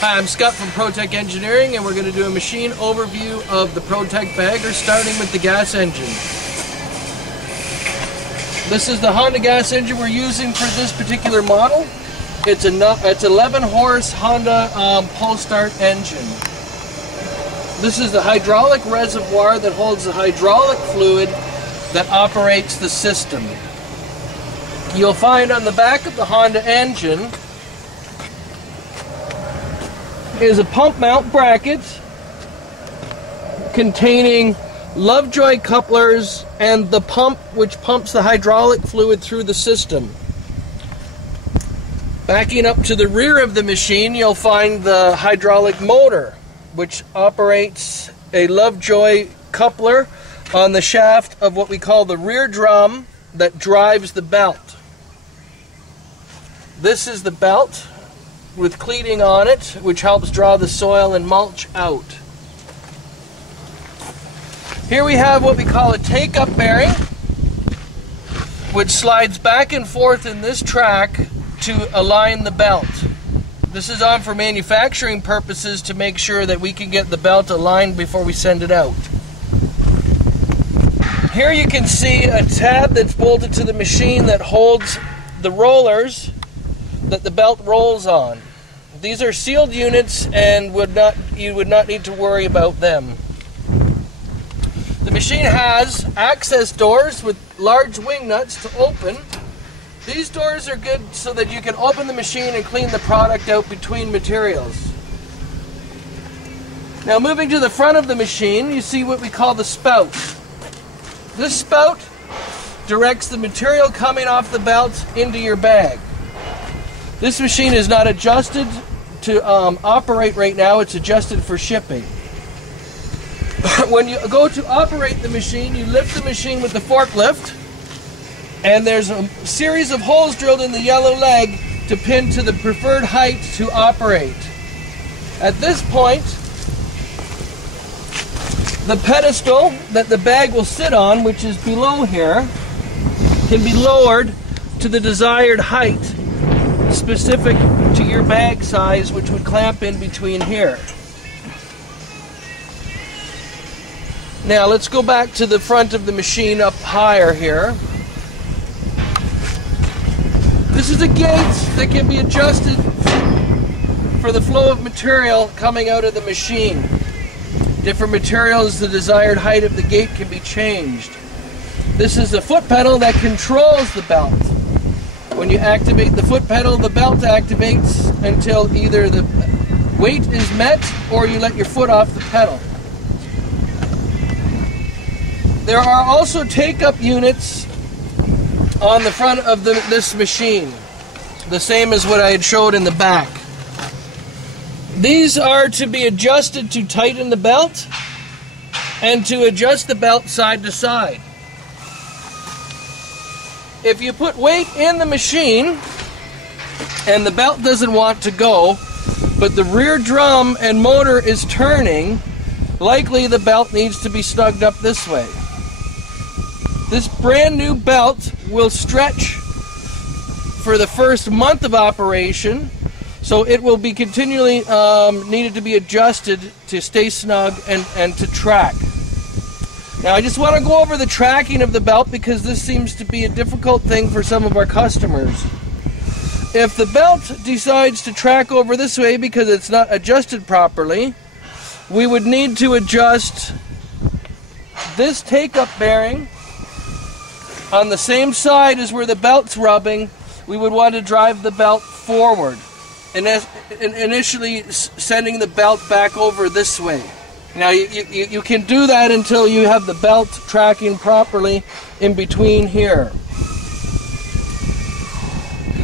Hi, I'm Scott from ProTech Engineering, and we're going to do a machine overview of the ProTech bagger, starting with the gas engine. This is the Honda gas engine we're using for this particular model. It's 11 horse Honda pull start engine. This is the hydraulic reservoir that holds the hydraulic fluid that operates the system. You'll find on the back of the Honda engine is a pump mount bracket containing Lovejoy couplers and the pump which pumps the hydraulic fluid through the system. Backing up to the rear of the machine, you'll find the hydraulic motor, which operates a Lovejoy coupler on the shaft of what we call the rear drum that drives the belt. This is the belt with cleating on it, which helps draw the soil and mulch out. Here we have what we call a take-up bearing, which slides back and forth in this track to align the belt. This is on for manufacturing purposes to make sure that we can get the belt aligned before we send it out. Here you can see a tab that's bolted to the machine that holds the rollers that the belt rolls on. These are sealed units and you would not need to worry about them. The machine has access doors with large wing nuts to open. These doors are good so that you can open the machine and clean the product out between materials. Now moving to the front of the machine, you see what we call the spout. This spout directs the material coming off the belt into your bag. This machine is not adjusted to operate right now, it's adjusted for shipping. When you go to operate the machine, you lift the machine with the forklift, and there's a series of holes drilled in the yellow leg to pin to the preferred height to operate. At this point, the pedestal that the bag will sit on, which is below here, can be lowered to the desired height specific to your bag size, which would clamp in between here. Now let's go back to the front of the machine up higher here. This is a gate that can be adjusted for the flow of material coming out of the machine. Different materials, the desired height of the gate can be changed. This is the foot pedal that controls the belt. When you activate the foot pedal, the belt activates until either the weight is met or you let your foot off the pedal. There are also take-up units on the front of this machine, the same as what I had showed in the back. These are to be adjusted to tighten the belt and to adjust the belt side to side. If you put weight in the machine and the belt doesn't want to go, but the rear drum and motor is turning, likely the belt needs to be snugged up this way. This brand new belt will stretch for the first month of operation, so it will be continually needed to be adjusted to stay snug and to track. Now I just want to go over the tracking of the belt because this seems to be a difficult thing for some of our customers. If the belt decides to track over this way because it's not adjusted properly, we would need to adjust this take-up bearing on the same side as where the belt's rubbing. We would want to drive the belt forward and initially sending the belt back over this way. Now you can do that until you have the belt tracking properly in between here.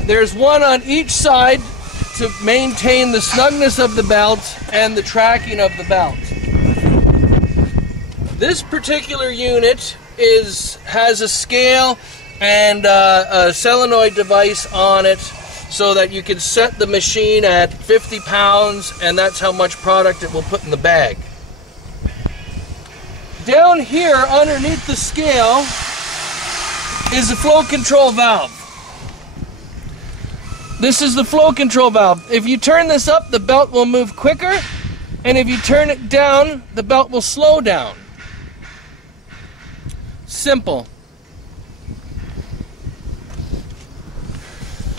There's one on each side to maintain the snugness of the belt and the tracking of the belt. This particular unit has a scale and a solenoid device on it so that you can set the machine at 50 pounds, and that's how much product it will put in the bag. Down here underneath the scale is a flow control valve. This is the flow control valve. If you turn this up, the belt will move quicker, and if you turn it down, the belt will slow down. Simple.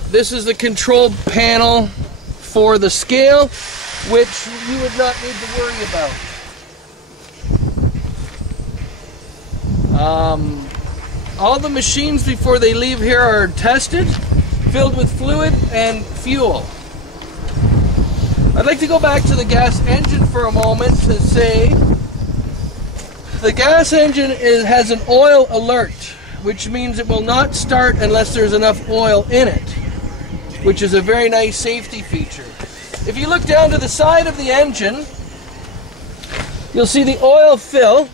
This is the control panel for the scale, which you would not need to worry about. All the machines before they leave here are tested, filled with fluid and fuel. I'd like to go back to the gas engine for a moment to say the gas engine has an oil alert, which means it will not start unless there's enough oil in it, which is a very nice safety feature. If you look down to the side of the engine, you'll see the oil fill,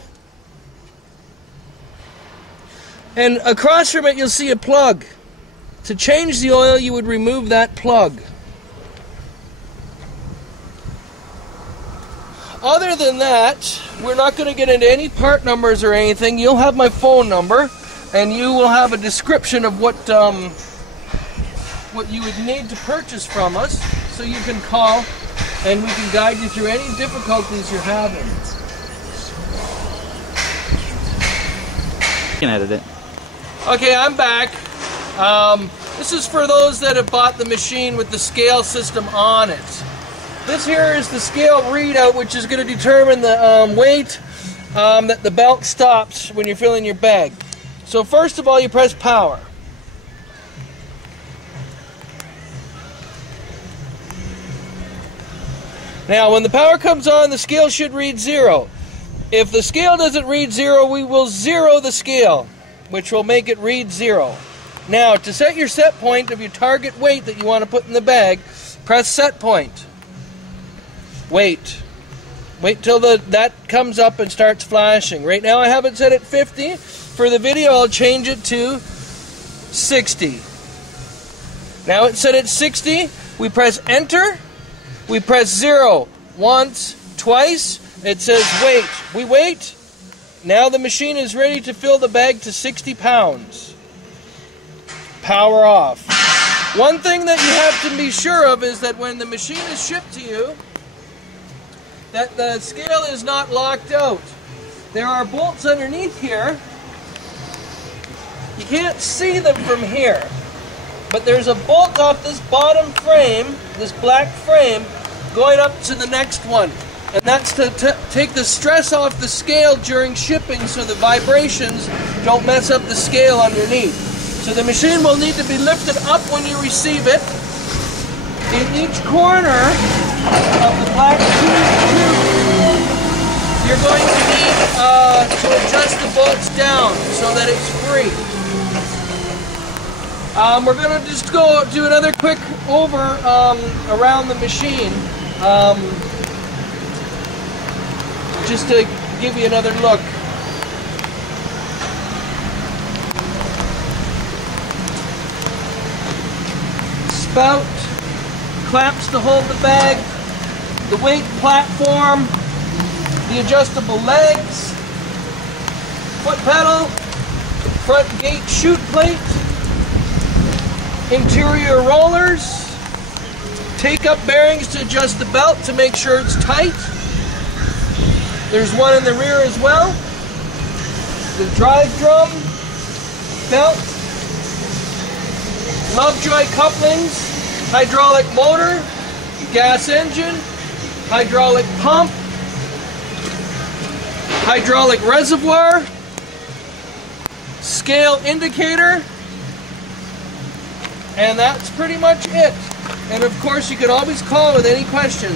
and across from it you'll see a plug. To change the oil, you would remove that plug. Other than that, we're not going to get into any part numbers or anything. You'll have my phone number, and you will have a description of what you would need to purchase from us, so you can call and we can guide you through any difficulties you're having. You can edit it. Okay, I'm back. This is for those that have bought the machine with the scale system on it. This here is the scale readout, which is going to determine the weight that the belt stops when you're filling your bag. So first of all, you press power. Now, when the power comes on, the scale should read 0. If the scale doesn't read 0, we will zero the scale, which will make it read 0. Now, to set your set point of your target weight that you want to put in the bag, press set point. Wait till that comes up and starts flashing. Right now I have it set at 50. For the video, I'll change it to 60. Now it's set at 60. We press enter. We press 0 once, twice. It says wait. We wait. Now the machine is ready to fill the bag to 60 pounds. Power off. One thing that you have to be sure of is that when the machine is shipped to you, that the scale is not locked out. There are bolts underneath here. You can't see them from here, but there's a bolt off this bottom frame, this black frame, going up to the next one. And that's to take the stress off the scale during shipping so the vibrations don't mess up the scale underneath. So the machine will need to be lifted up when you receive it. In each corner of the black tube, you're going to need to adjust the bolts down so that it's free. We're going to just go do another quick over around the machine, just to give you another look. Spout, clamps to hold the bag, the weight platform, the adjustable legs, foot pedal, front gate chute plate, interior rollers, take-up bearings to adjust the belt to make sure it's tight. There's one in the rear as well. The drive drum, belt, Lovejoy couplings, hydraulic motor, gas engine, hydraulic pump, hydraulic reservoir, scale indicator, and that's pretty much it. And of course, you can always call with any questions.